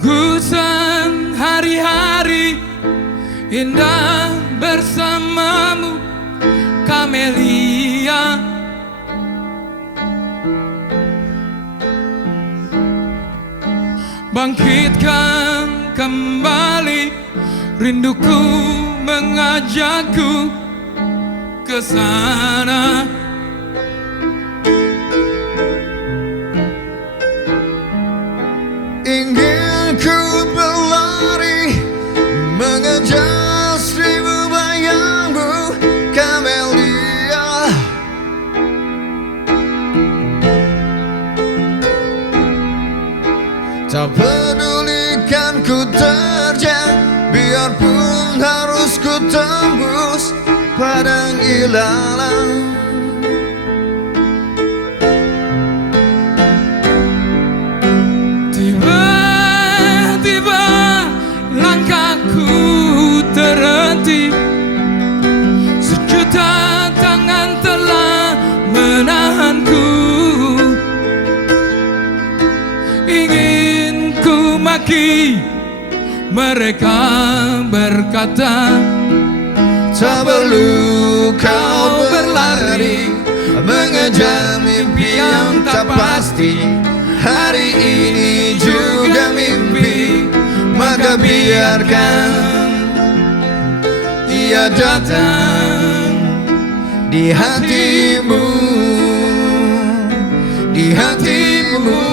gugusan hari-hari indah bersamamu, Kamelia. Bangkitkan kembali rinduku mengajakku ke sana. Ingin ku berlari mengejar 1000 bayangmu, Kamelia. Tak pedulikan ku terjang, biarpun harus ku tembus padang ilalang. Tiba-tiba langkahku terhenti, sejuta tangan telah menahanku. Ingin ku maki, mereka berkata, tak perlu kau berlari mengejar mimpi yang tak pasti. Hari ini juga mimpi, maka biarkan ia datang di hatimu, di hatimu.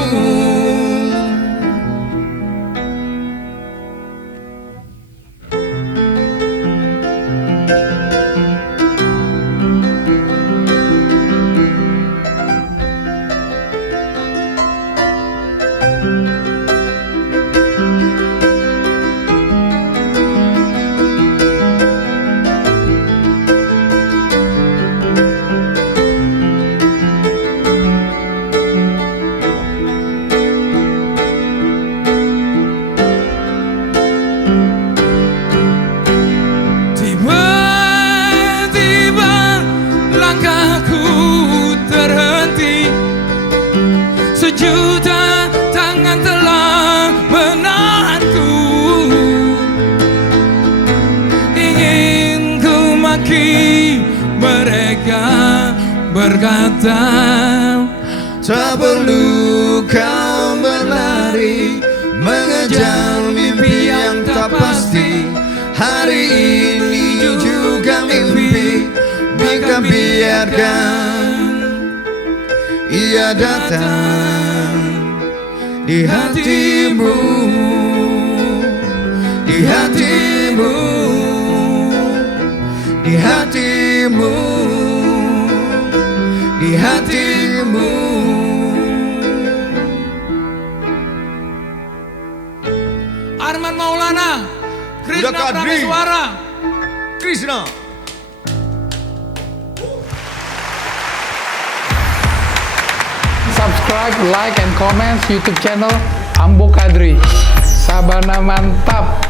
Langkahku terhenti, sejuta tangan telah menahanku. Ingin ku maki, mereka berkata, tak perlu kau berlari mengejar mimpi yang tak pasti. Hari ini juga mimpi, maka biarkan ia datang di hatimu, di hatimu, di hatimu, di hatimu. Arman Maulana, Krishna Udah Kadri. Prameswara, Krishna. Subscribe, like, and comment YouTube channel Ambo Kadri. Sabana mantap.